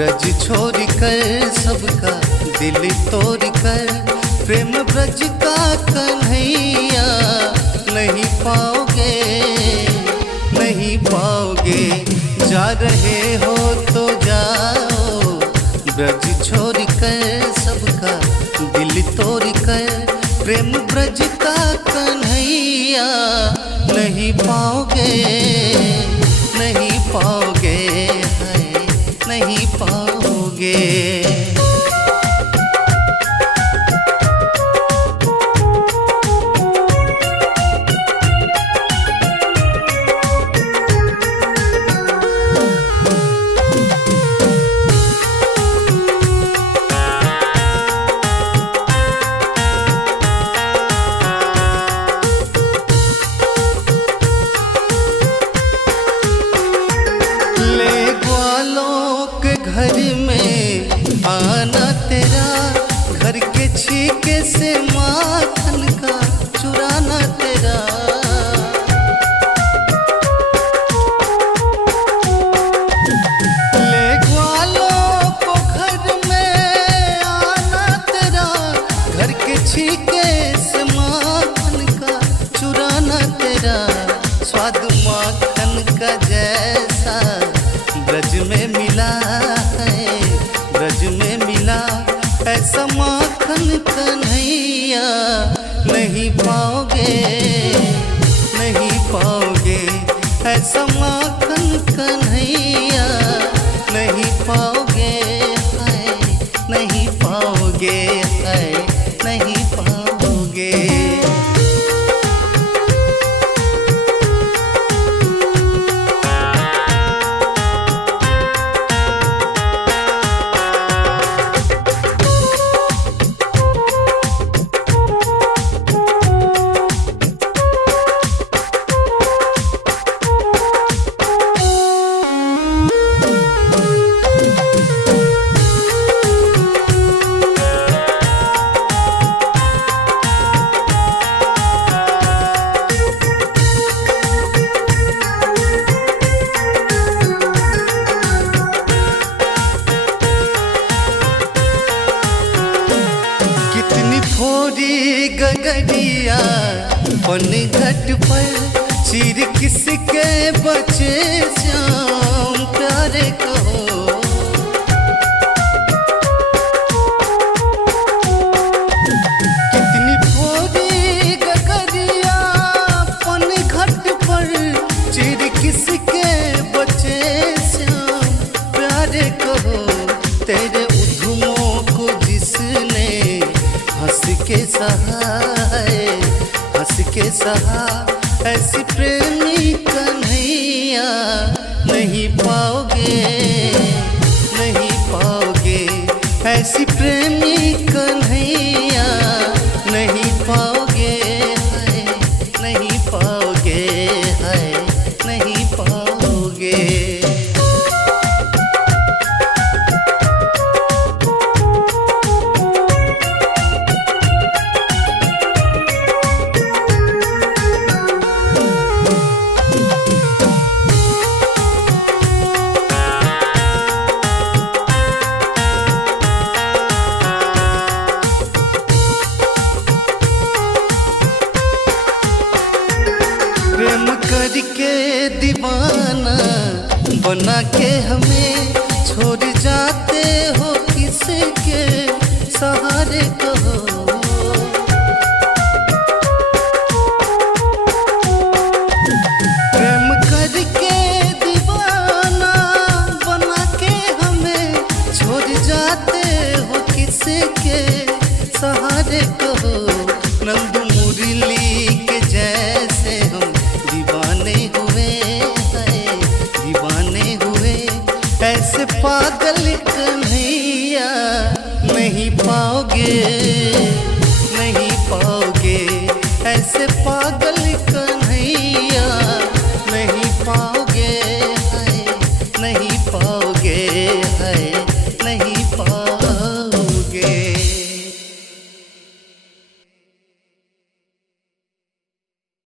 ब्रज छोड़ कर सबका दिल तोड़ कर, प्रेम ब्रज का कन्हैया नहीं पाओगे, नहीं पाओगे। जा रहे हो तो जाओ, ब्रज छोड़ कर सबका दिल तोड़ कर, प्रेम ब्रज का कन्हैया नहीं पाओगे, नहीं पाओगे, नहीं पाओगे। घर में आना तेरा, घर के छीके से माखन का चुराना तेरा। ले ग्वालों को घर में आना तेरा, घर के छीके से माखन का चुराना तेरा। स्वाद माखन का जैसा ब्रज में मिला है, ब्रज में मिला ऐसा माखन कन्हैया नहीं पाओगे, नहीं पाओगे। ऐसा माखन कन्हैया नहीं पाओगे, है नहीं पाओगे, है नहीं पाओगे। थोड़ी गगरिया पन घट पर, चीर किसके बचे श्याम प्यारे कहो। कितनी थोड़ी गगरिया पन घट पर, चीर किसके बचे श्याम प्यारे कहो। तेरे उद्यमों को जिसने हंस के सहाय, हंस के सहा, ऐसी प्रेमी कन्हैया नहीं पाओगे, नहीं पाओगे। ऐसी प्रेमी कन्हैया नहीं पाओगे, है नहीं पाओगे, है नहीं पाओगे। प्रेम करके दीवाना बना के हमें छोड़ जाते हो, किसके सहारे कहो। प्रेम करके दीवाना बना के हमें छोड़ जाते हो, किसके सहारे कहो। नंद मुरली के जैसे हम दीवाने हुए हैं, दीवाने हुए। ऐसे पागल कन्हैया नहीं पाओगे,